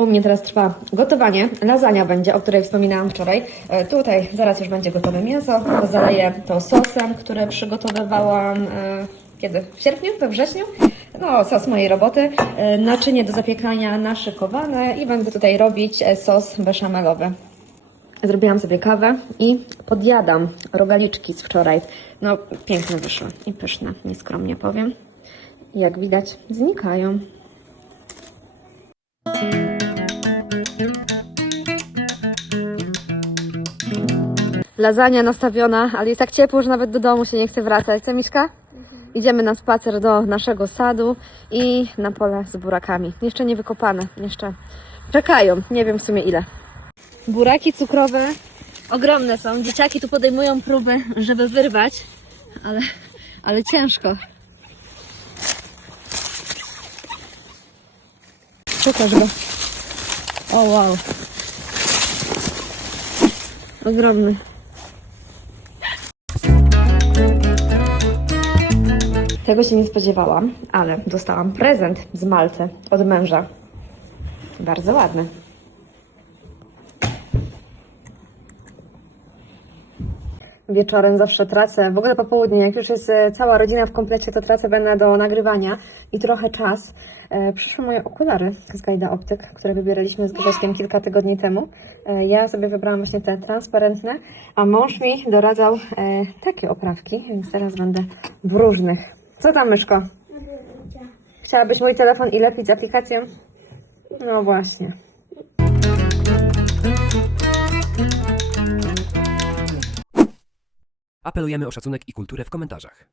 U mnie teraz trwa gotowanie. Lasagna będzie, o której wspominałam wczoraj. E, Tutaj zaraz już będzie gotowe mięso. Zaleję to sosem, który przygotowywałam e, kiedy? W sierpniu? We wrześniu? No, sos mojej roboty. E, Naczynie do zapiekania naszykowane i będę tutaj robić sos beszamelowy. Zrobiłam sobie kawę i podjadam rogaliczki z wczoraj. No, piękne wyszły i pyszne, nieskromnie powiem. Jak widać, znikają. Lasagna nastawiona, ale jest tak ciepło, że nawet do domu się nie chce wracać. Co, Miszka? Idziemy na spacer do naszego sadu i na pole z burakami. Jeszcze nie wykopane, jeszcze czekają, nie wiem w sumie ile. Buraki cukrowe ogromne są. Dzieciaki tu podejmują próby, żeby wyrwać, ale, ale ciężko. Pokaż go. O wow. Ogromny. Tego się nie spodziewałam, ale dostałam prezent z Malty od męża. Bardzo ładny. Wieczorem zawsze tracę, w ogóle po południu, jak już jest e, cała rodzina w komplecie, to tracę będę do nagrywania i trochę czas. E, przyszły moje okulary z Gajda Optyk, które wybieraliśmy z Grześkiem kilka tygodni temu. E, ja sobie wybrałam właśnie te transparentne, a mąż mi doradzał takie oprawki, więc teraz będę w różnych. Co tam, myszko? Chciałabyś mój telefon i lepić z aplikacją? No właśnie. Apelujemy o szacunek i kulturę w komentarzach.